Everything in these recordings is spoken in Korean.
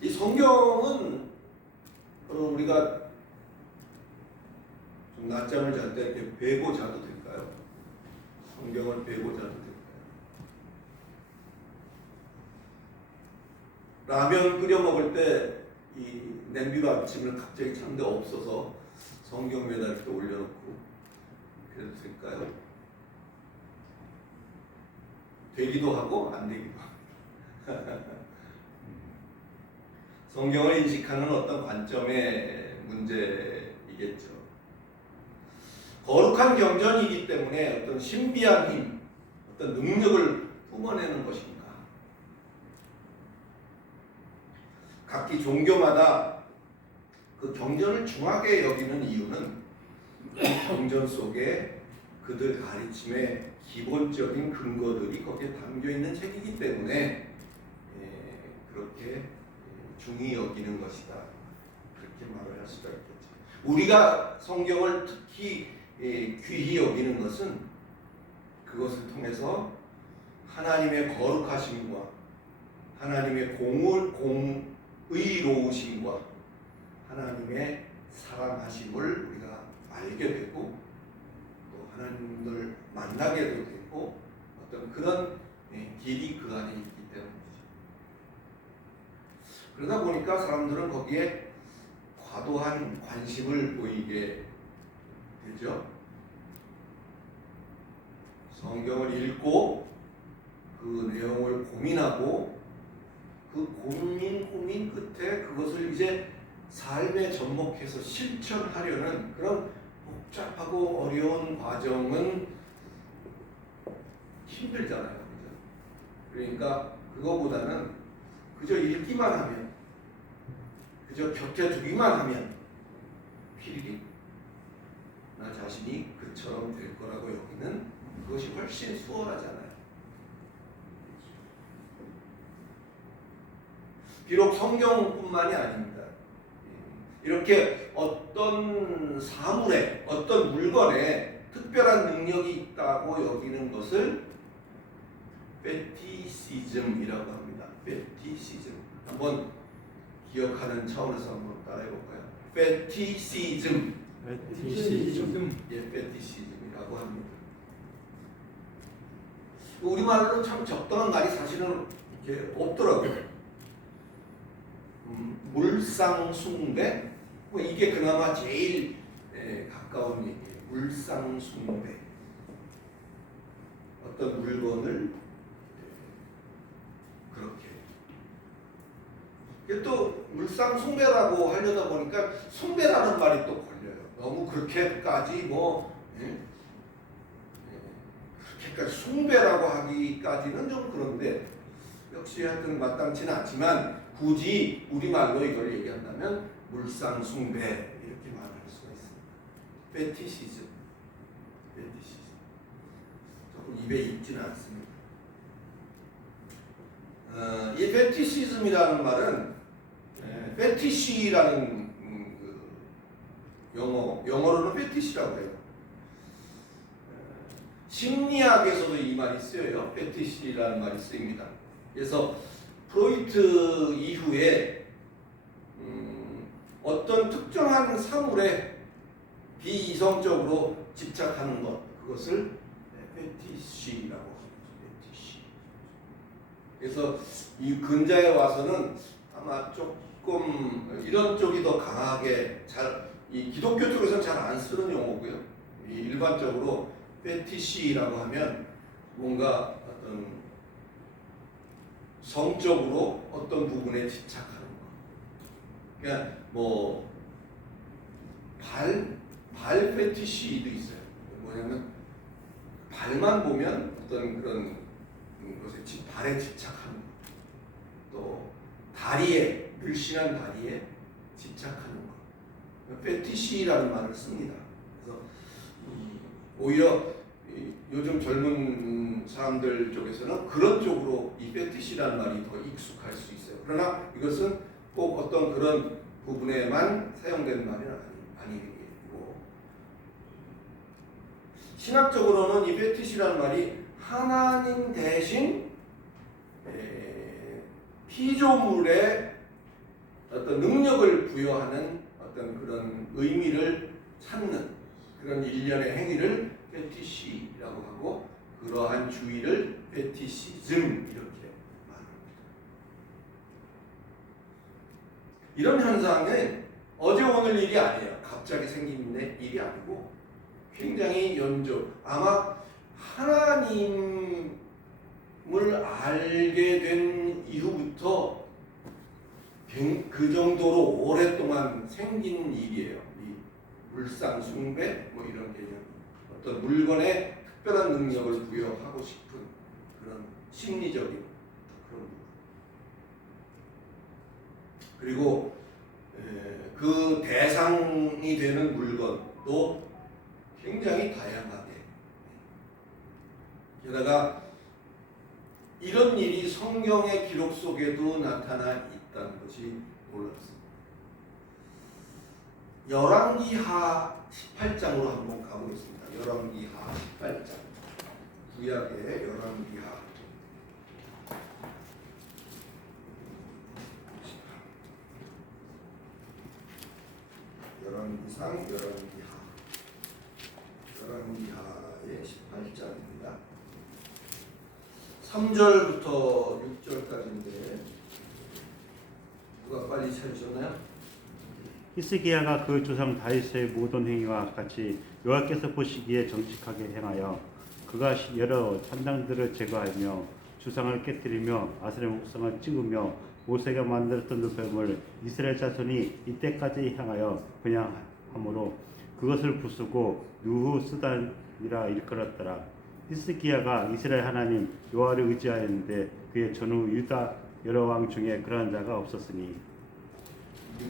이 성경은 우리가 좀 낮잠을 잘 때 이렇게 베고 자도 될까요? 성경을 베고 자도 될까요? 라면 끓여 먹을 때 이 냄비로 아침을 갑자기 찾는데 없어서 성경 매달 이렇게 올려놓고 그래도 될까요? 되기도 하고 안 되기도 합니다. 성경을 인식하는 어떤 관점의 문제이겠죠. 거룩한 경전이기 때문에 어떤 신비한 힘, 어떤 능력을 뿜어내는 것입니다. 각기 종교마다 그 경전을 중하게 여기는 이유는 경전 속에 그들 가르침의 기본적인 근거들이 거기에 담겨 있는 책이기 때문에 그렇게 중히 여기는 것이다. 그렇게 말을 할 수가 있겠죠. 우리가 성경을 특히 귀히 여기는 것은 그것을 통해서 하나님의 거룩하심과 하나님의 의로우심과 하나님의 사랑하심을 우리가 알게 되고 또 하나님을 만나게 되고 어떤 그런 길이 그 안에 있기 때문이죠. 그러다 보니까 사람들은 거기에 과도한 관심을 보이게 되죠. 성경을 읽고 그 내용을 고민하고 그 고민 끝에 그것을 이제 삶에 접목해서 실천하려는 그런 복잡하고 어려운 과정은 힘들잖아요. 그러니까 그거보다는 그저 읽기만 하면, 그저 곁에 두기만 하면 필히 나 자신이 그처럼 될 거라고 여기는 그것이 훨씬 수월하잖아요. 비록 성경뿐만이 아닙니다. 이렇게 어떤 사물에, 어떤 물건에 특별한 능력이 있다고 여기는 것을 페티시즘이라고 합니다. 페티시즘. 한번 기억하는 차원에서 한번 따라해볼까요? 페티시즘. 예, 페티시즘이라고 합니다. 우리말로 참 적당한 말이 사실은 이렇게 없더라고요. 물상숭배? 뭐 이게 그나마 제일 가까운 얘기예요. 물상숭배. 어떤 물건을 그렇게. 또 물상숭배라고 하려다 보니까 숭배라는 말이 또 걸려요. 너무 그렇게까지 그렇게까지 숭배라고 하기까지는 좀 그런데 역시 하여튼 마땅치는 않지만 굳이 우리말로 이걸 얘기한다면 물상숭배 이렇게 말할 수가 있습니다. 페티시즘. 조금 입에 익지는 않습니다. 이 페티시즘이라는 말은 페티시라는 영어로는 페티시라고 해요. 심리학에서도 이 말이 쓰여요. 페티시라는 말이 쓰입니다. 그래서 프로이트 이후에 어떤 특정한 사물에 비이성적으로 집착하는 것, 그것을 페티시라고 합니다. 페티시. 그래서 이 근자에 와서는 아마 조금 이런 쪽이 더 강하게 이 기독교 쪽에서는 잘 안 쓰는 용어고요. 일반적으로 페티시라고 하면 뭔가 어떤 성적으로 어떤 부분에 집착하는 거. 그러니까 발 페티시도 있어요. 뭐냐면 발만 보면 어떤 그런 것에 발에 집착하는 거. 또 다리에, 늘씬한 다리에 집착하는 거. 페티시라는 말을 씁니다. 그래서 오히려 요즘 젊은 사람들 쪽에서는 그런 쪽으로 이 페티시라는 말이 더 익숙할 수 있어요. 그러나 이것은 꼭 어떤 그런 부분에만 사용되는 말이 아니고, 신학적으로는 이 페티시라는 말이 하나님 대신 피조물에 어떤 능력을 부여하는 어떤 그런 의미를 찾는 그런 일련의 행위를 페티시라고 하고, 그러한 주의를 페티시즘 이렇게 말합니다. 이런 현상은 어제 오늘 일이 아니에요. 갑자기 생긴 일이 아니고 굉장히 연조, 아마 하나님을 알게 된 이후부터 그 정도로 오랫동안 생긴 일이에요. 이 물상 숭배 뭐 이런 개념, 어떤 물건에 특별한 능력을 부여하고 싶은 그런 심리적인 그런 부분. 그리고 그 대상이 되는 물건도 굉장히 다양하게, 게다가 이런 일이 성경의 기록 속에도 나타나 있다는 것이 놀랍습니다. 열왕기하 18장으로 한번 가보겠습니다. 열왕기하 18장, 구약의 열왕기하. 열왕기상 열왕기하의 18장입니다. 3절부터 6절까지인데 누가 빨리 찾으셨나요? 히스기야가 그 조상 다윗의 모든 행위와 같이 여호와께서 보시기에 정직하게 행하여 그가 여러 산당들을 제거하며 주상을 깨뜨리며 아세라 목상을 찍으며 모세가 만들었던 누뱀을 이스라엘 자손이 이때까지 향하여 그냥 함으로 그것을 부수고 느후스단이라 일컬었더라. 히스기야가 이스라엘 하나님 여호와를 의지하였는데 그의 전후 유다 여러 왕 중에 그러한 자가 없었으니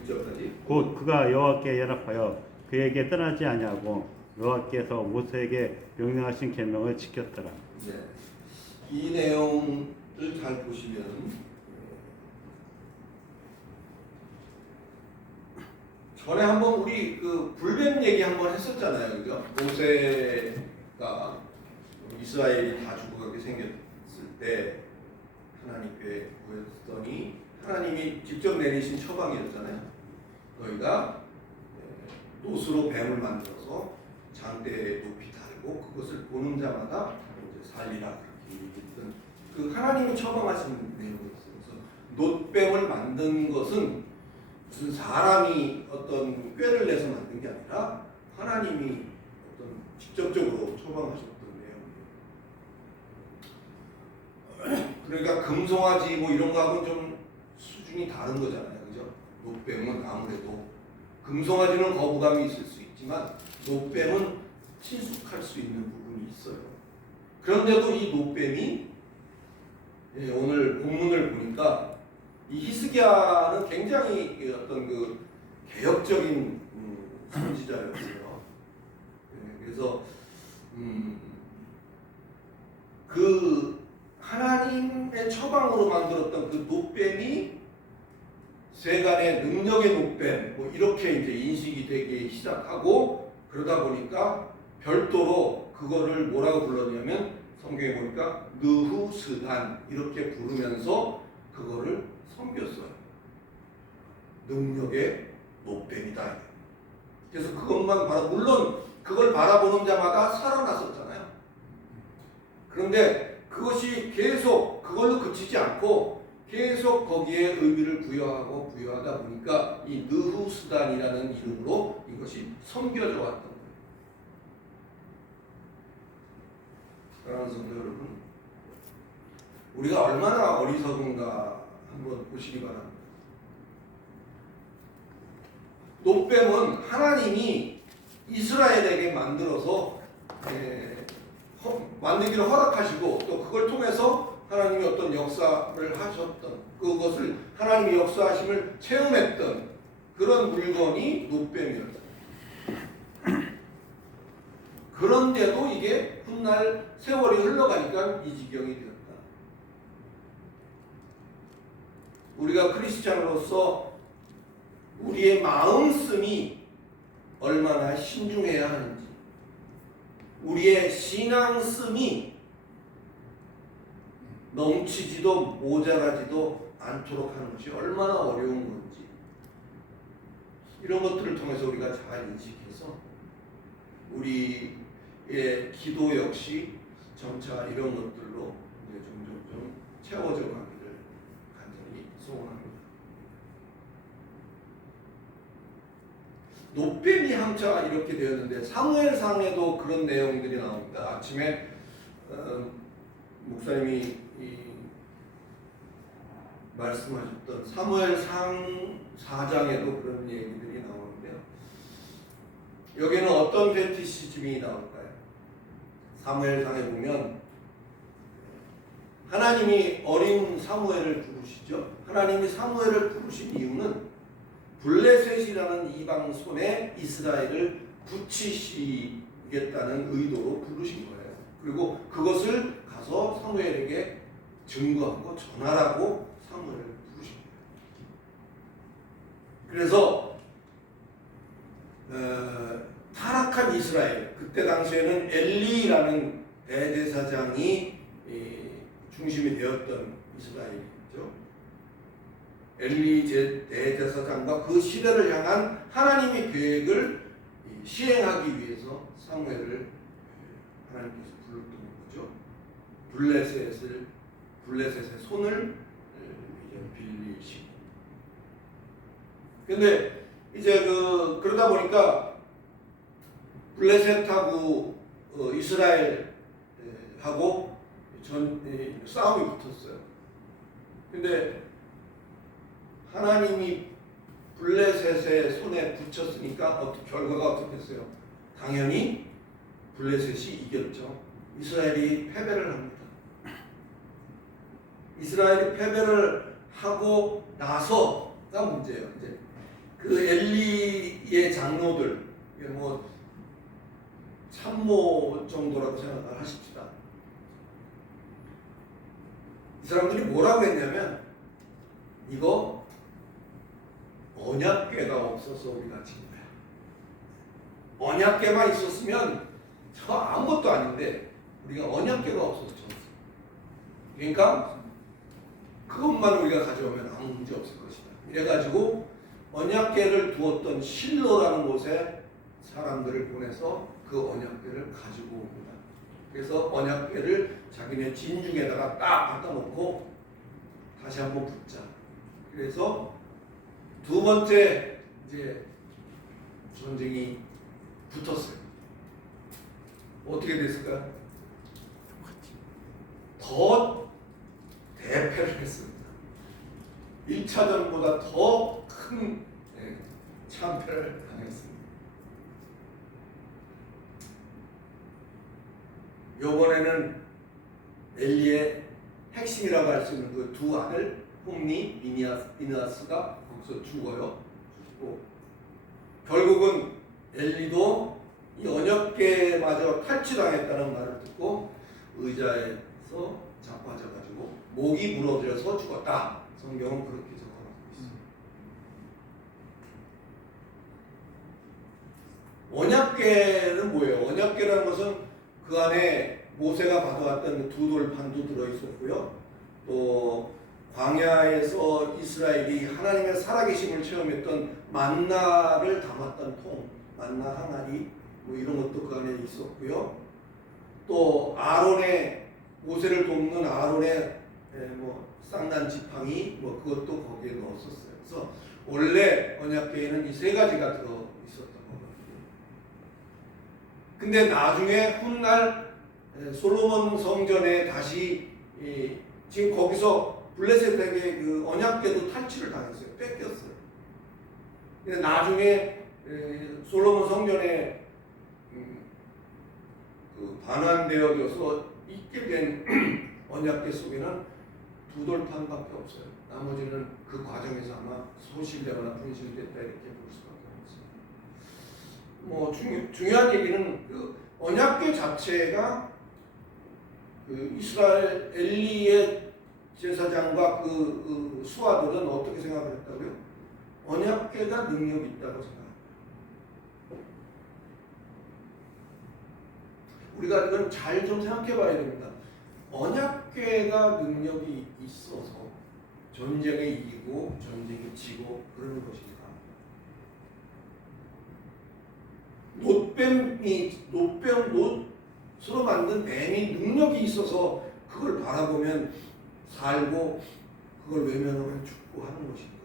6절까지. 곧 그가 여호와께 연합하여 그에게 떠나지 아니하고 여호와께서 모세에게 명령하신 계명을 지켰더라. 네. 이 내용을 잘 보시면 전에 한번 우리 그 불뱀 얘기 한번 했었잖아요, 그죠? 모세가 이스라엘이 다 죽어가게 생겼을 때 하나님께 구했더니 하나님이 직접 내리신 처방이었잖아요. 너희가 노스로 뱀을 만들어서 장대에 높이 달고 그것을 보는 자마다 이제 살리라, 그렇게 얘기했던 그 하나님이 처방하신 내용이었어요. 그래서 놋뱀을 만든 것은 무슨 사람이 어떤 꾀를 내서 만든 게 아니라 하나님이 어떤 직접적으로 처방하셨던 내용이에요. 그러니까 금송아지 뭐 이런 거하고는 좀 수준이 다른 거잖아요, 그죠? 놋뱀은 아무래도 금송아지는 거부감이 있을 수 있지만 놋뱀은 친숙할 수 있는 부분이 있어요. 그런데도 이 놋뱀이 오늘 본문을 보니까 이 히스기야는 굉장히 어떤 그 개혁적인 선지자였어요. 그래서 그 하나님의 처방으로 만들었던 그 놋뱀이 세간의 능력의 놋뱀 뭐 이렇게 이제 인식이 되기 시작하고, 그러다 보니까 별도로 그거를 뭐라고 불렀냐면 성경에 보니까 느후스단 이렇게 부르면서 그거를 섬겼어요. 능력의 놋뱀이다. 그래서 그것만 물론 그걸 바라보는 자마다 살아났었잖아요. 그런데 그것이 계속 그걸로 그치지 않고 계속 거기에 의미를 부여하다 보니까 이 느후스단이라는 이름으로 이것이 섬겨져 왔던 거예요. 사랑하는 성도 여러분, 우리가 얼마나 어리석은가 한번 보시기 바랍니다. 놋뱀은 하나님이 이스라엘에게 만들어서 만들기를 허락하시고 또 그걸 통해서 하나님이 어떤 역사를 하셨던, 그것을 하나님이 역사하심을 체험했던 그런 물건이 놋뱀이었다. 그런데도 이게 훗날 세월이 흘러가니까 이 지경이 되었다. 우리가 크리스찬으로서 우리의 마음씀이 얼마나 신중해야 하는지, 우리의 신앙씀이 넘치지도 모자라지도 않도록 하는 것이 얼마나 어려운 건지 이런 것들을 통해서 우리가 잘 인식해서 우리의 기도 역시 점차 이런 것들로 이제 점점 좀 채워져 가기를 간절히 소원합니다. 노뱀이 함자가 이렇게 되었는데 사무엘상에도 그런 내용들이 나옵니다. 아침에 목사님이 말씀하셨던 사무엘상 4장에도 그런 얘기들이 나오는데요. 여기는 어떤 페티시즘이 나올까요? 사무엘상에 보면 하나님이 어린 사무엘을 부르시죠. 하나님이 사무엘을 부르신 이유는 블레셋이라는 이방 손에 이스라엘을 붙이시겠다는 의도로 부르신 거예요. 그리고 그것을 가서 사무엘에게 증거하고 전하라고 사무엘을 부르신 거예요. 그래서 타락한 이스라엘, 그때 당시에는 엘리라는 대제사장이 중심이 되었던 이스라엘이죠. 엘리 대제사장과 그 시대를 향한 하나님의 계획을 시행하기 위해서 사무엘을 하나님께서 불렀던 거죠. 블레셋의 손을 이제 빌리시고. 근데 이제 그러다 보니까 블레셋하고 이스라엘하고 싸움이 붙었어요. 근데 하나님이 블레셋의 손에 붙였으니까 결과가 어떻겠어요? 당연히 블레셋이 이겼죠. 이스라엘이 패배를 합니다. 이스라엘이 패배를 하고 나서가 문제예요. 이제 그 엘리의 장로들, 뭐 참모 정도라고 생각을 하십시다. 이 사람들이 뭐라고 했냐면 이거 언약궤가 없어서 우리가 진 거야. 언약궤만 있었으면 저 아무것도 아닌데 우리가 언약궤가 없어서 졌어. 그러니까 그것만 우리가 가져오면 아무 문제 없을 것이다. 이래가지고 언약궤를 두었던 실로라는 곳에 사람들을 보내서 그 언약궤를 가지고 옵니다. 그래서 언약궤를 자기네 진중에다가 딱 갖다 놓고 다시 한번 붙자. 그래서 두 번째 이제 전쟁이 붙었어요. 어떻게 됐을까요? 더 대패를 했습니다. 1차전보다 더 큰 참패를 당했습니다. 이번에는 엘리의 핵심이라고 할 수 있는 그 두 아들 홈니, 비느하스가 거기서 죽어요. 결국은 엘리도 이 언약궤마저 탈취당했다는 말을 듣고 의자에서 자빠져가지고 목이 부러져서 죽었다. 성경은 그렇게 적어놓고 있습니다. 언약궤는 뭐예요? 언약궤라는 것은 그 안에 모세가 받아왔던 두 돌판도 들어있었고요. 또 광야에서 이스라엘이 하나님의 살아계심을 체험했던 만나를 담았던 통, 만나 항아리 뭐 이런 것도 그 안에 있었고요. 또 아론의 모세를 돕는 아론의 뭐 쌍난 지팡이 뭐 그것도 거기에 넣었었어요. 그래서 원래 언약궤에는 이 세 가지가 들어 있었던 거거든요. 근데 나중에 훗날 솔로몬 성전에 다시 지금 거기서 블레셋에게 그 언약궤도 탈취를 당했어요. 뺏겼어요. 근데 나중에 솔로몬 성전에 그 반환되어져서 있게 된 언약궤 속에는 두 돌판밖에 없어요. 나머지는 그 과정에서 아마 소실되거나 분실됐다 이렇게 볼 수밖에 없습니다. 뭐 중요한 얘기는 그 언약궤 자체가 그 이스라엘 엘리의 제사장과 그 수하들은 어떻게 생각을 했다고요? 언약궤가 능력이 있다고 생각합니다. 우리가 이건 잘 좀 생각해 봐야 됩니다. 언약궤가 능력이 있어서 전쟁에 이기고 전쟁에 지고 그러는 것인가? 노릇으로 만든 뱀이 능력이 있어서 그걸 바라보면 살고 그걸 외면하면 죽고 하는 것인가?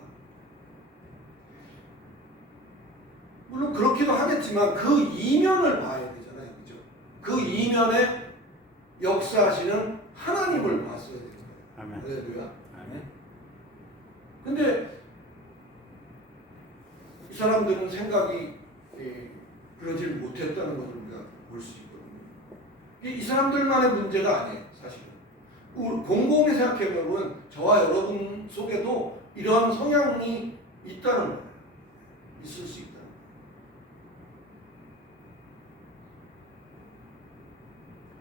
물론 그렇기도 하겠지만 그 이면을 봐야 되잖아요. 그죠? 그 이면에 역사하시는 하나님을 봤어야 되는 거예요. 아멘. 할렐루야. 아멘. 근데 이 사람들은 생각이 그러질 못했다는 것을 우리가 볼 수 있거든요. 이 사람들만의 문제가 아니에요. 사실은 곰곰이 생각해보면 저와 여러분 속에도 이러한 성향이 있다는 거예요. 있을 수 있다.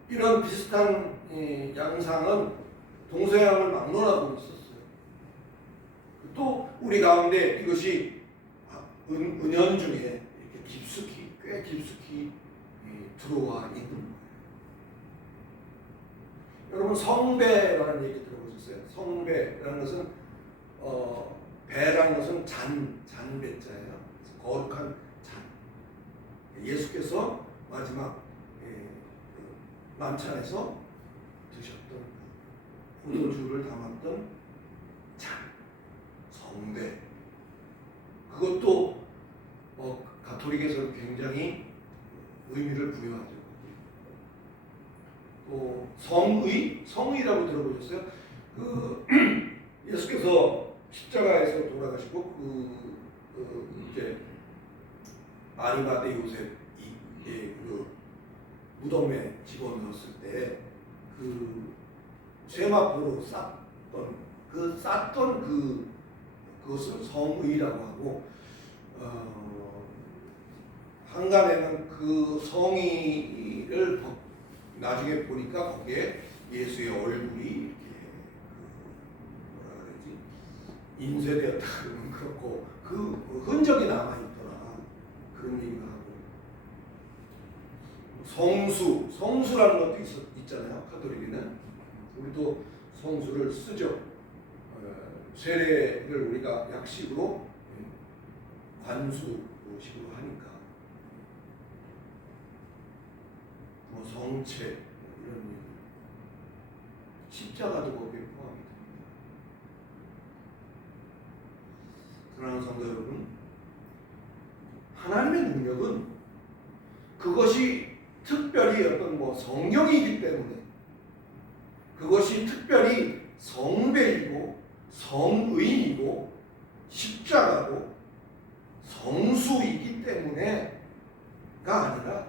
이런 비슷한 양상은 동서양을 막론하고 있었어요. 또 우리 가운데 이것이 은연중에 이렇게 깊숙이, 꽤 깊숙이 들어와 있는 거예요. 여러분 성배라는 얘기 들어보셨어요? 성배라는 것은 배라는 것은 잔배자예요. 거룩한 잔. 예수께서 마지막 만찬에서 드셨던 포도주를 담았던 잔, 성배. 그것도 가톨릭에서 굉장히 의미를 부여하죠. 또 성의라고 들어보셨어요? 그 예수께서 십자가에서 돌아가시고 이제 아리마대 요셉이 그 무덤에 집어넣었을 때 그 세마포로 쌌던 그것을 성의라고 하고 한간에는 그 성의를 나중에 보니까 거기에 예수의 얼굴이 이렇게 뭐라 그러지 인쇄되었다 그러면 그렇고 그 흔적이 남아 있더라 그런 얘기가 하고 성수라는 것도 있잖아요. 가톨릭에는 우리도 성수를 쓰죠. 세례를 우리가 약식으로 관수식으로 하니까 뭐 성체 이런 얘기 십자가도 거기에 포함이 됩니다. 사랑하는 성도 여러분, 하나님의 능력은 그것이 특별히 어떤 성령이기 때문에 그것이 특별히 성배이고 성의이고 십자가고 성수이기 때문에가 아니라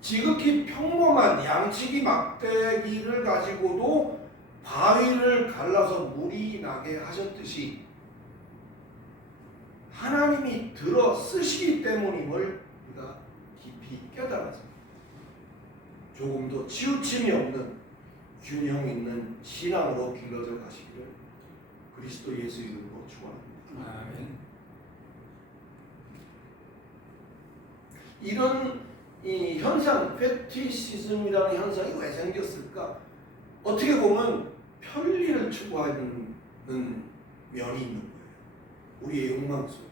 지극히 평범한 양치기 막대기를 가지고도 바위를 갈라서 물이 나게 하셨듯이 하나님이 들어 쓰시기 때문임을 우리가 깊이 깨달아서 조금도 치우침이 없는 균형 있는 신앙으로 길러져 가시기를 그리스도 예수 이름으로 축원합니다. 아멘. 이런 이 현상, 페티시즘이라는 현상이 왜 생겼을까? 어떻게 보면 편리를 추구하는 면이 있는 거예요. 우리의 욕망 속에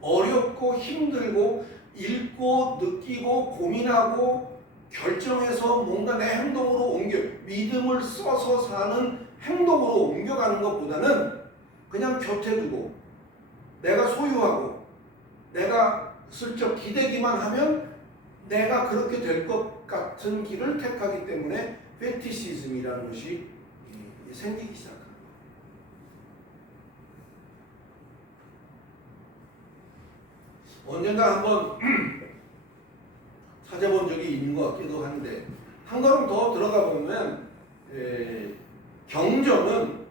어렵고 힘들고 읽고 느끼고 고민하고 결정해서 뭔가 내 행동으로 믿음을 써서 사는 행동으로 옮겨가는 것보다는 그냥 곁에 두고 내가 소유하고 내가 슬쩍 기대기만 하면 내가 그렇게 될 것 같은 길을 택하기 때문에 페티시즘이라는 것이 생기기 시작합니다. 언젠가 한번 찾아본 적이 있는 것 같기도 한데 한 걸음 더 들어가 보면 경전은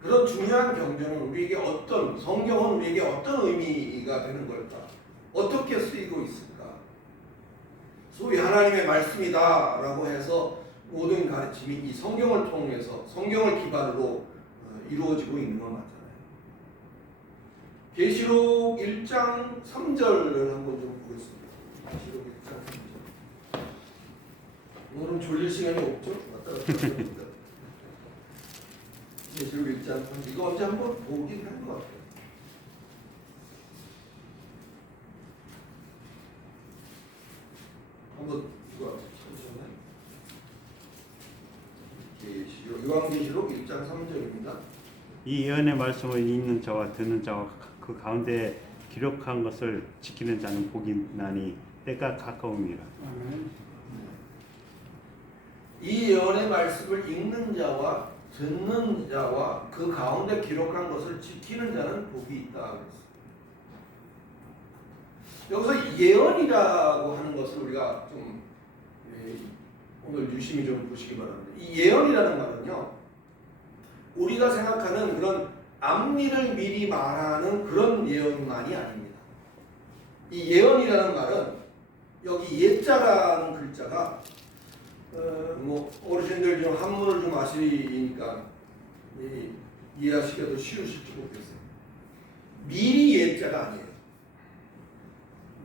그런 중요한 경전은 우리에게 성경은 우리에게 어떤 의미가 되는 걸까? 어떻게 쓰이고 있을까? 소위 하나님의 말씀이다라고 해서 모든 가르침이 이 성경을 통해서 성경을 기반으로 이루어지고 있는 건 맞잖아요. 계시록 1장 3절을 한번 좀 보겠습니다. 계시록 1장 3절. 오늘은 졸릴 시간이 없죠? 왔다 갔다 하니까. 예시록 1장 이거 언제 한번 보긴 한 것 같아요. 한번 이거 잠시만요. 요한계시록 1장 3절입니다. 이 예언의 말씀을 읽는 자와 듣는 자와 그 가운데 기록한 것을 지키는 자는 복이 나니 때가 가까움이라. 이 예언의 말씀을 읽는 자와 듣는 자와 그 가운데 기록한 것을 지키는 자는 복이 있다. 여기서 예언이라고 하는 것을 우리가 좀 오늘 유심히 좀 보시기 바랍니다. 이 예언이라는 말은요, 우리가 생각하는 그런 앞일을 미리 말하는 그런 예언만이 아닙니다. 이 예언이라는 말은 여기 예자라는 글자가 뭐 어르신들 좀 한문을 좀 아시니까 이해하시기가 더 쉬우실지 모르겠어요. 미리 예자가 아니에요.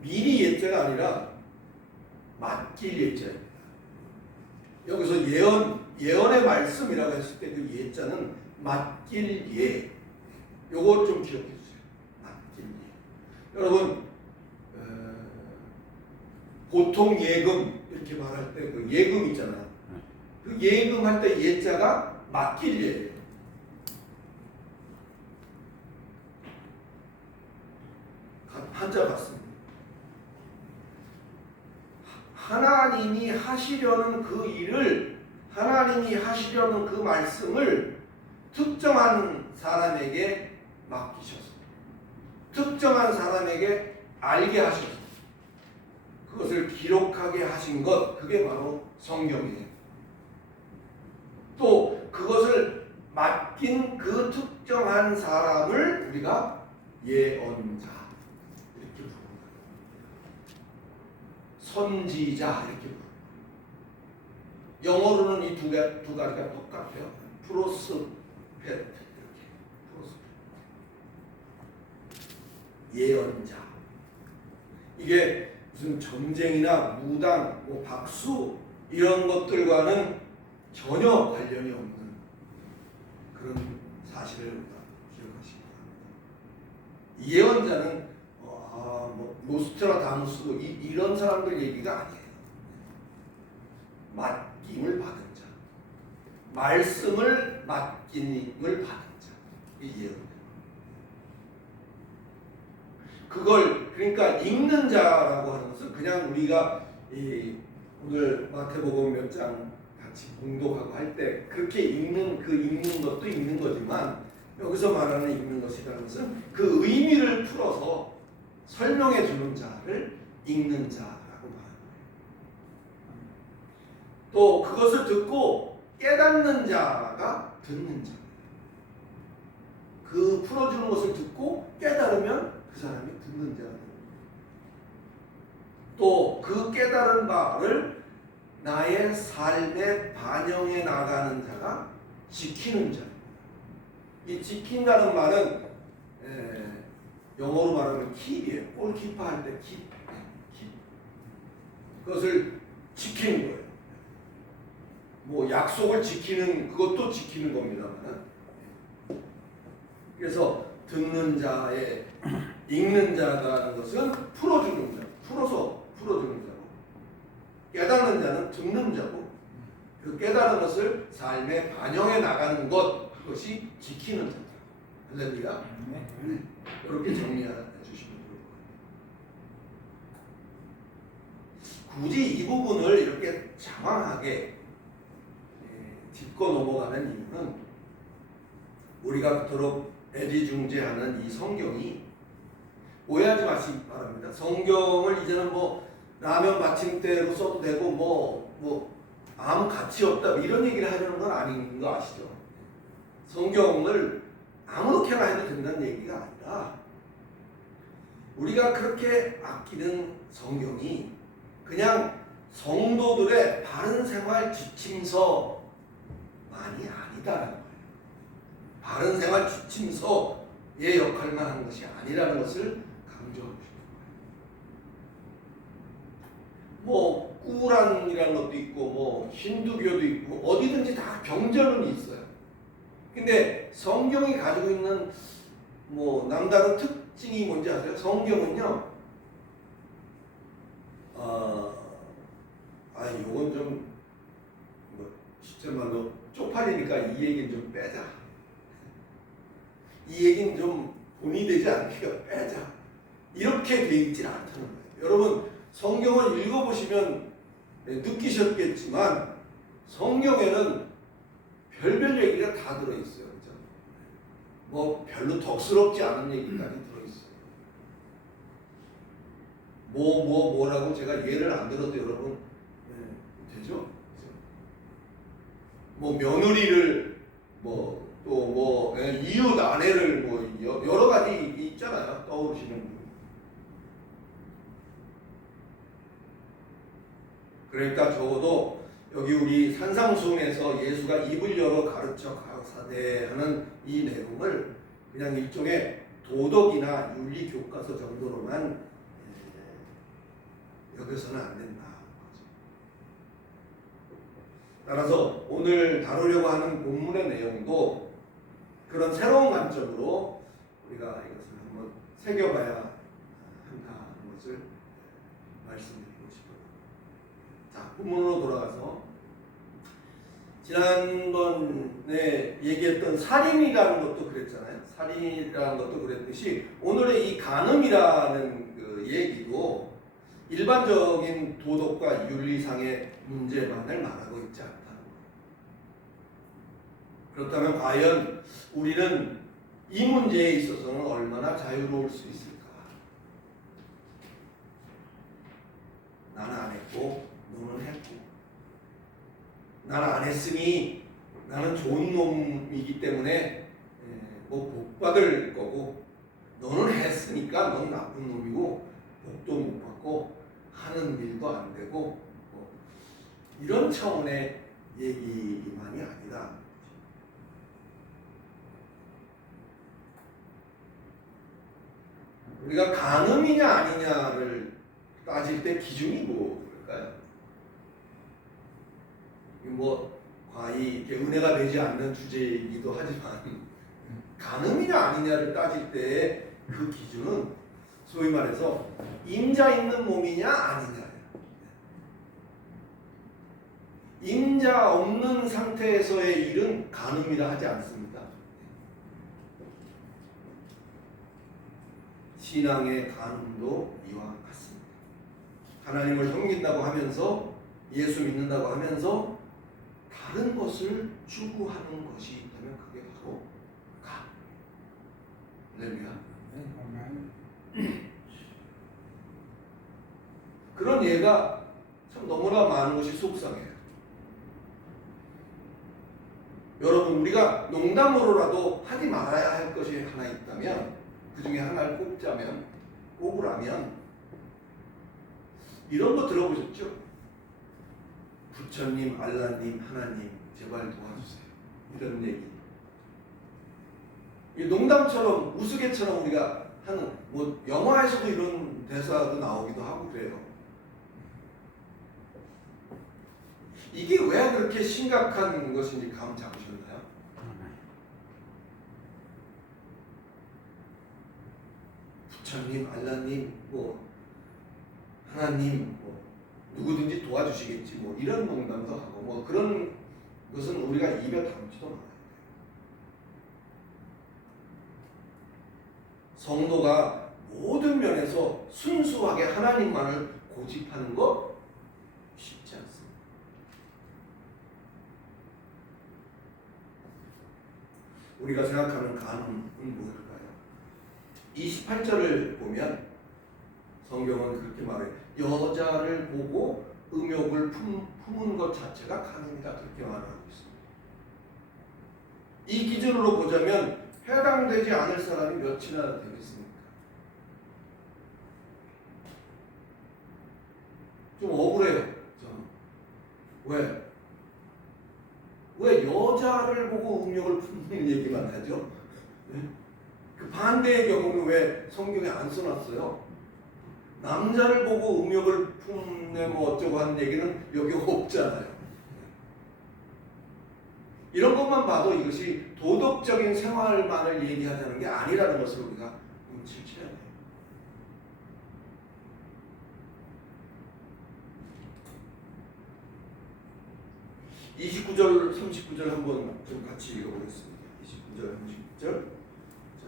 미리 예자가 아니라 맡길 예자입니다. 여기서 예언의 말씀이라고 했을 때 그 예자는 맡길 예. 요거 좀 기억해 주세요. 맡길 예. 여러분 보통 예금 이렇게 말할 때 그 예금 있잖아요. 그 예금 할 때 예자가 맡길 예예요. 한자 같습니다. 하나님이 하시려는 그 일을, 하나님이 하시려는 그 말씀을 특정한 사람에게 맡기셔서 특정한 사람에게 알게 하셔서 그것을 기록하게 하신 것, 그게 바로 성경이에요. 또 그것을 맡긴 그 특정한 사람을 우리가 예언자 이렇게 부릅니다. 선지자 이렇게 부릅니다. 영어로는 이 두 가지가 똑같아요. 프로스페트 이렇게. 예언자. 이게 무슨 전쟁이나 무당, 뭐 박수 이런 것들과는 전혀 관련이 없는 그런 사실을 기억하시기 바랍니다. 예언자는 뭐 노스트라다무스 이런 사람들 얘기가 아니에요. 맡김을 받은 자, 말씀을 맡김을 받은 자, 이 예언자. 그걸 그러니까 읽는 자라고 하는 것은 그냥 우리가 오늘 마태복음 몇 장 같이 봉독하고 할 때 그렇게 읽는 것도 읽는 거지만 여기서 말하는 읽는 것이라는 것은 그 의미를 풀어서 설명해 주는 자를 읽는 자라고 말합니다. 또 그것을 듣고 깨닫는 자가 듣는 자. 그 풀어주는 것을 듣고 깨달으면 그 사람이 듣는 자가 됩니다. 또 그 깨달은 바를 나의 삶에 반영해 나가는 자가 지키는 자입니다. 이 지킨다는 말은 영어로 말하면 keep이에요. 골키퍼 할 때 keep. 그것을 지키는 거예요. 뭐 약속을 지키는 그것도 지키는 겁니다만. 그래서 듣는 자의 읽는 자라는 것은 풀어주는 자, 풀어서 풀어주는 자고, 깨닫는 자는 듣는 자고, 그 깨달은 것을 삶에 반영해 나가는 것, 그것이 지키는 자다. 할렐루야. 네. 이렇게 정리해 주시면 좋을 것 같아요. 굳이 이 부분을 이렇게 장황하게 짚고 넘어가는 이유는 우리가 그토록 애지중지하는 이 성경이 오해하지 마시기 바랍니다. 성경을 이제는 뭐 라면 받침대로 써도 되고 뭐 아무 가치 없다 이런 얘기를 하려는 건 아닌 거 아시죠? 성경을 아무렇게나 해도 된다는 얘기가 아니라 우리가 그렇게 아끼는 성경이 그냥 성도들의 바른 생활 지침서만이 아니다라는 거예요. 바른 생활 지침서의 역할만 하는 것이 아니라는 것을 강조하고 싶은 거예요. 뭐 꾸란이라는 것도 있고 뭐 힌두교도 있고 어디든지 다 경전은 있어요. 근데 성경이 가지고 있는 뭐 남다른 특징이 뭔지 아세요? 성경은요. 요건 좀 뭐 실제 말로 쪽팔리니까 이 얘기는 좀 빼자. 이 얘기는 좀 본이 되지 않게 빼자. 이렇게 돼 있지 않다는 거예요. 여러분 성경을 읽어보시면 느끼셨겠지만 성경에는 별별 얘기가 다 들어있어요. 그죠? 뭐 별로 덕스럽지 않은 얘기까지 들어있어요. 뭐라고 제가 예를 안 들어도 여러분 되죠? 뭐 며느리를 뭐 또 뭐 이웃 아내를 뭐 여러 가지 있잖아요. 떠오르시는 분. 그러니까 적어도 여기 우리 산상수훈에서 예수가 입을 열어 가르쳐 가사대 하는 이 내용을 그냥 일종의 도덕이나 윤리 교과서 정도로만 여겨서는 안 된다. 따라서 오늘 다루려고 하는 본문의 내용도 그런 새로운 관점으로 우리가 이것을 한번 새겨봐야 한다는 것을 말씀드리고 싶어요. 자, 본문으로 돌아가서 지난번에 얘기했던 살인이라는 것도 그랬잖아요. 살인이라는 것도 그랬듯이 오늘의 이 간음이라는 그 얘기도 일반적인 도덕과 윤리상의 문제만을 말하고 있지 않다는 거예요. 그렇다면 과연 우리는 이 문제에 있어서는 얼마나 자유로울 수 있을까? 나는 안 했고 너는 했고 나는 안 했으니 나는 좋은 놈이기 때문에 뭐 복 받을 거고 너는 했으니까 넌 나쁜 놈이고 복도 못 받고 하는 일도 안 되고 뭐 이런 차원의 얘기만이 아니라 우리가 간음이냐 아니냐를 따질 때 기준이 뭐일까요? 뭐 과히 이렇게 은혜가 되지 않는 주제이기도 하지만 간음이냐 아니냐를 따질 때 그 기준은 소위 말해서 임자 있는 몸이냐 아니냐예요. 임자 없는 상태에서의 일은 간음이라 하지 않습니다. 신앙의 간음도 이와 같습니다. 하나님을 섬긴다고 하면서 예수 믿는다고 하면서 다른 것을 추구하는 것이 있다면 그게 바로 간. 할렐루야. 그런 예가 참 너무나 많은 것이 속상해요. 여러분 우리가 농담으로라도 하지 말아야 할 것이 하나 있다면 그 중에 하나를 꼽으라면 이런 거 들어보셨죠? 부처님, 알라님, 하나님 제발 도와주세요. 이런 얘기. 농담처럼 우스개처럼 우리가 하는 뭐 영화에서도 이런 대사도 나오기도 하고 그래요. 이게 왜 그렇게 심각한 것인지 감 잡으셨나요? 부처님, 알라님, 뭐 하나님, 뭐 누구든지 도와주시겠지, 뭐 이런 농담도 하고 뭐 그런 것은 우리가 입에 담지도 말아요. 성도가 모든 면에서 순수하게 하나님만을 고집하는 것 쉽지 않습니다. 우리가 생각하는 간음은 무엇일까요? 28절을 보면 성경은 그렇게 말해요. 여자를 보고 음욕을 품은 것 자체가 간음이다. 그렇게 말하고 있습니다. 이 기준으로 보자면 해당되지 않을 사람이 몇이나 되겠습니까? 좀 억울해요. 저는. 왜 여자를 보고 음욕을 품는 얘기만 하죠? 네? 그 반대의 경우는 왜 성경에 안 써놨어요? 남자를 보고 음욕을 품네 뭐 어쩌고 하는 얘기는 여기 없잖아요. 이런 것만 봐도 이것이 도덕적인 생활만을 얘기하자는 게 아니라는 것을 우리가 눈치를 채야 돼요. (29절) (39절) 한번 좀 같이 읽어보겠습니다. 29절 (39절) 자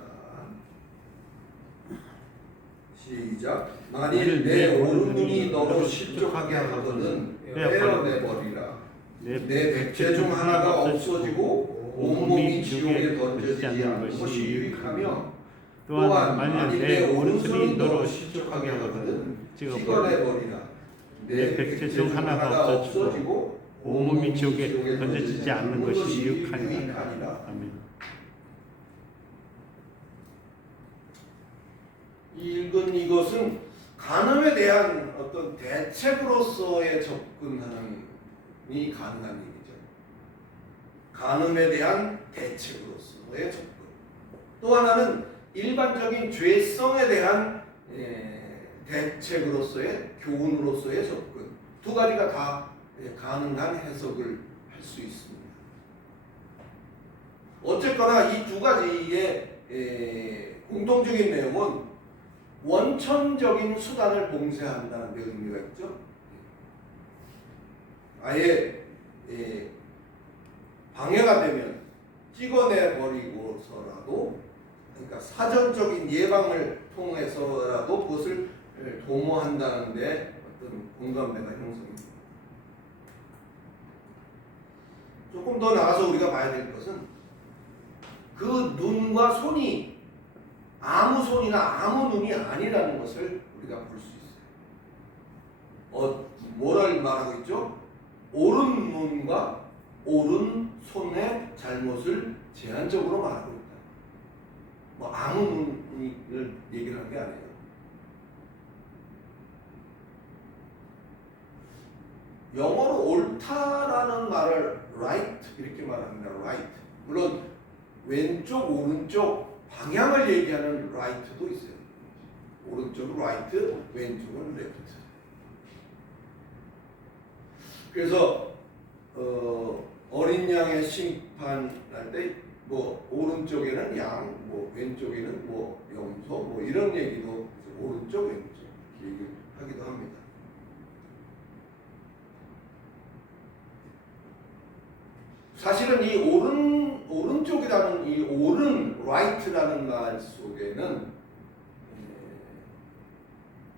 시작. 만일 내 오른눈이 너로 실족하게 하거든 떼어내버리라. 내 백체 중 하나가 없어지고 온몸이 지옥에 던져지지 않는 것이 유익하며 또한 만일 내 오른손이 너로 실족하게 하거든 찍어내버리라. 내 백체 중 하나가 없어지고 온몸이 지옥에 던져지지 않는 것이 유익하니라. 아멘. 읽은 이것은 간음에 대한 어떤 대책으로서의 접근이 가능한 얘기죠. 간음에 대한 대책으로서의 접근. 또 하나는 일반적인 죄성에 대한 대책으로서의 교훈으로서의 접근. 두 가지가 다 가능한 해석을 할 수 있습니다. 어쨌거나 이 두 가지의 공통적인 내용은 원천적인 수단을 봉쇄한다는 데 의미가 있죠. 아예 방해가 되면 찍어내버리고서라도, 그러니까 사전적인 예방을 통해서라도 그것을 도모한다는 데 어떤 공감대가 형성됩니다. 조금 더 나가서 우리가 봐야 될 것은 그 눈과 손이 아무 손이나 아무 눈이 아니라는 것을 우리가 볼 수 있어요. 뭐를 말하고 있죠? 옳은 눈과 옳은 손의 잘못을 제한적으로 말하고 있다. 뭐 아무 눈을 얘기를 하는 게 아니에요. 영어로 옳다라는 말을 right 이렇게 말합니다. right. 물론 왼쪽 오른쪽 방향을 얘기하는 right도 있어요. 오른쪽은 right, 왼쪽은 left. 그래서 어린 양의 심판할 때 뭐 오른쪽에는 양, 뭐 왼쪽에는 뭐 염소, 뭐 이런 얘기도 오른쪽 왼쪽 이렇게 얘기하기도 합니다. 사실은 이 오른쪽이라는 이 옳은 right라는 말 속에는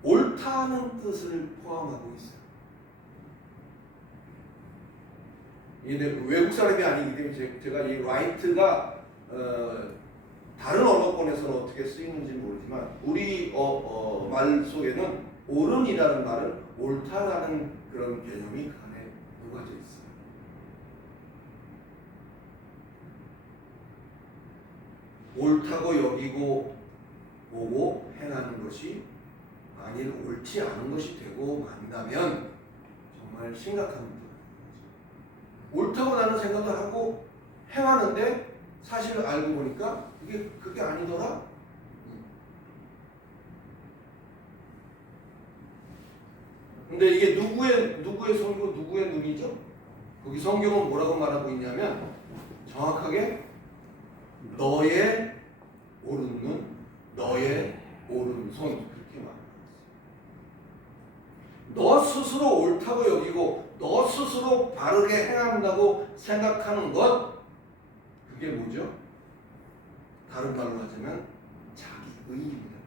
옳다는 뜻을 포함하고 있어요. 외국 사람이 아니기 때문에 제가 이 right가 다른 언어권에서는 어떻게 쓰이는지 모르지만 우리 말 속에는 옳은이라는 말은 옳다라는 그런 개념이 그 안에 녹아져 있어요. 옳다고 여기고 보고 행하는 것이 만일 옳지 않은 것이 되고 만다면 정말 심각한 문제입니다. 옳다고 나는 생각을 하고 행하는데 사실을 알고 보니까 그게 아니더라. 근데 이게 누구의 성경, 누구의 눈이죠? 거기 성경은 뭐라고 말하고 있냐면 정확하게 너의 오른눈, 너의 오른손 그렇게 말합니다. 너 스스로 옳다고 여기고 너 스스로 바르게 행한다고 생각하는 것, 그게 뭐죠? 다른 말로 하자면 자기의입니다.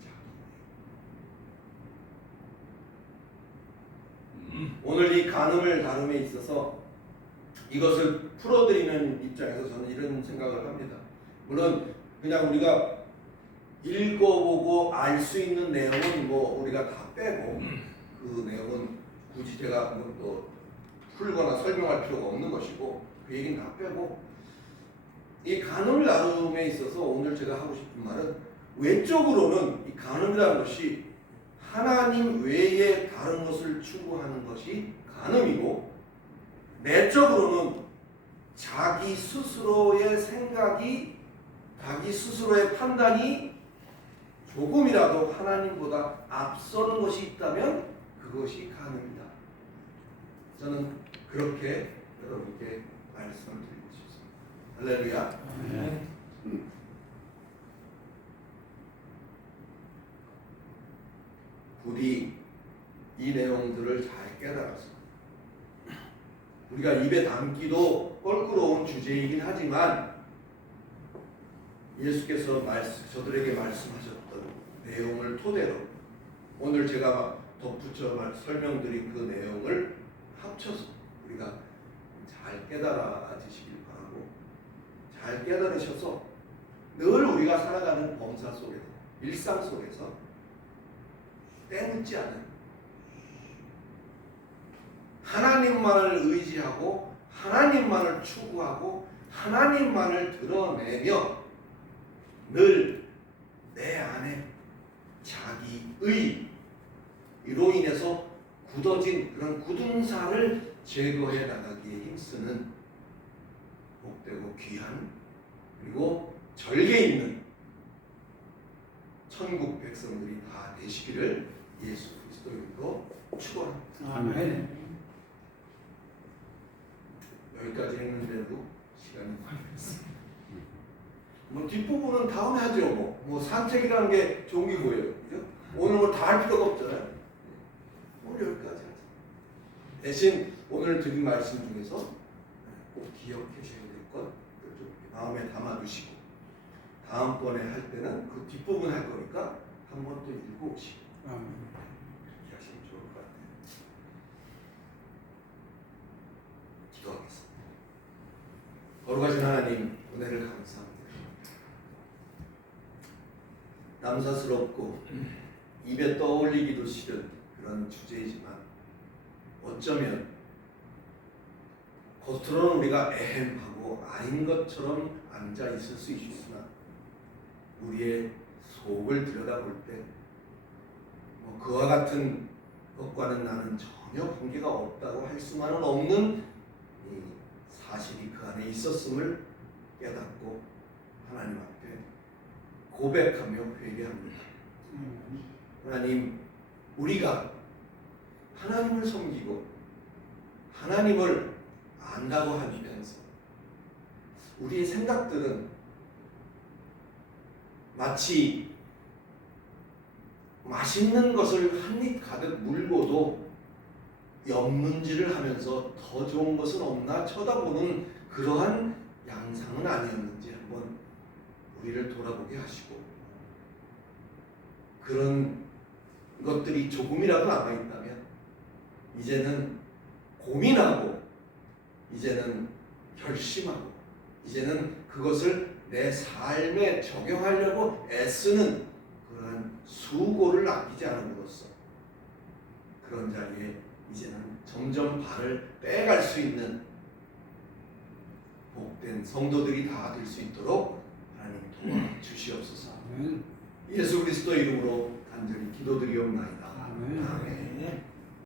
자기의. 오늘 이 간음을 다룸에 있어서 이것을 풀어드리는 입장에서 저는 이런 생각을 합니다. 물론 그냥 우리가 읽어보고 알 수 있는 내용은 뭐 우리가 다 빼고 그 내용은 굳이 제가 또 풀거나 설명할 필요가 없는 것이고 그 얘기는 다 빼고 이 간음을 나눔에 있어서 오늘 제가 하고 싶은 말은 외적으로는 이 간음이라는 것이 하나님 외에 다른 것을 추구하는 것이 간음이고 내적으로는 자기 스스로의 생각이 자기 스스로의 판단이 조금이라도 하나님보다 앞서는 것이 있다면 그것이 가능이다. 저는 그렇게 여러분께 말씀을 드리고 싶습니다. 할렐루야. 네. 부디 이 내용들을 잘 깨달아서 우리가 입에 담기도 껄끄러운 주제이긴 하지만 예수께서 저들에게 말씀하셨던 내용을 토대로 오늘 제가 덧붙여 설명드린 그 내용을 합쳐서 우리가 잘 깨달아지시길 바라고, 잘 깨달으셔서 늘 우리가 살아가는 범사 속에서, 일상 속에서 때묻지 않은 하나님만을 의지하고 하나님만을 추구하고 하나님만을 드러내며 늘 내 안에 자기의 이로 인해서 굳어진 그런 굳은 살을 제거해 나가기에 힘쓰는 복되고 귀한 그리고 절개 있는 천국 백성들이 다 되시기를 예수 그리스도 이름으로 축원합니다. 아멘. 여기까지 했는데도 시간이 많이 됐습니다. 뭐 뒷부분은 다음에 하죠. 뭐 산책이라는 게 좋은 게 뭐예요? 그죠? 오늘 뭐 다 할 필요가 없잖아요. 오늘 여기까지 하죠. 대신 오늘 드린 말씀 중에서 꼭 기억해 주셔야 될 것 좀 마음에 담아두시고 다음번에 할 때는 그 뒷부분 할 거니까 한 번 또 읽어오시고 그렇게 하시면 좋을 것 같아요. 기도하겠습니다. 거룩하신 하나님, 은혜를 감사합니다. 남사스럽고 입에 떠올리기도 싫은 그런 주제이지만 어쩌면 겉으로는 우리가 애헴하고 아닌 것처럼 앉아 있을 수 있으나 우리의 속을 들여다볼 때 뭐 그와 같은 것과는 나는 전혀 관계가 없다고 할 수만은 없는 이 사실이 그 안에 있었음을 깨닫고 하나님 앞에 고백하며 회개합니다. 하나님, 우리가 하나님을 섬기고 하나님을 안다고 하면서 우리의 생각들은 마치 맛있는 것을 한 입 가득 물고도 엿문지를 하면서 더 좋은 것은 없나 쳐다보는 그러한 양상은 아니었는지 한번 우리를 돌아보게 하시고 그런 것들이 조금이라도 남아있다면 이제는 고민하고 이제는 결심하고 이제는 그것을 내 삶에 적용하려고 애쓰는 그러한 수고를 아끼지 않음으로써 그런 자리에 이제는 점점 발을 빼갈 수 있는 복된 성도들이 다 될 수 있도록 하나님 도와주시옵소서. 예수 그리스도 이름으로 간절히 기도드리옵나이다. 아멘.